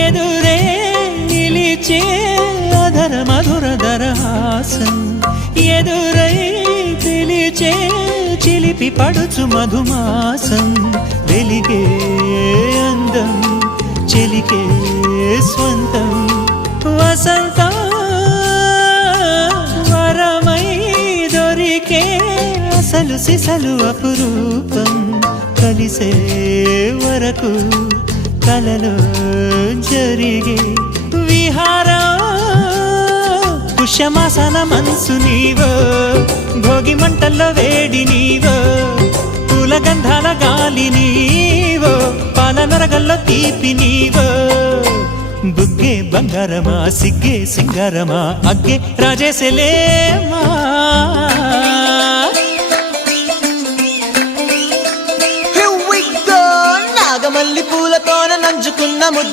ఎదురే నిలిచే అధర మధుర దరహాసం ఎదురై పిలిచే చిలిపి పడుచు మధుమాసం వెలిగే అందం చెలికే స్వంతం వసంతం వరమై దొరికే అసలు సిసలు అపురూపం కలిసే వరకు కలలో జరిగే విహారం పుష్యమాసన మనసు నీవో భోగి మంటల్లో వేడి నీవో పూల గంధాల గాలి నీవో పాల నరగల్లో తీపి నీవో బుగ్గే బంగారమా సిగ్గే సింగారమా అగ్గే రాజేసెలేమా నాగమల్లి పూలతోన నంచుకున్న ముద్దు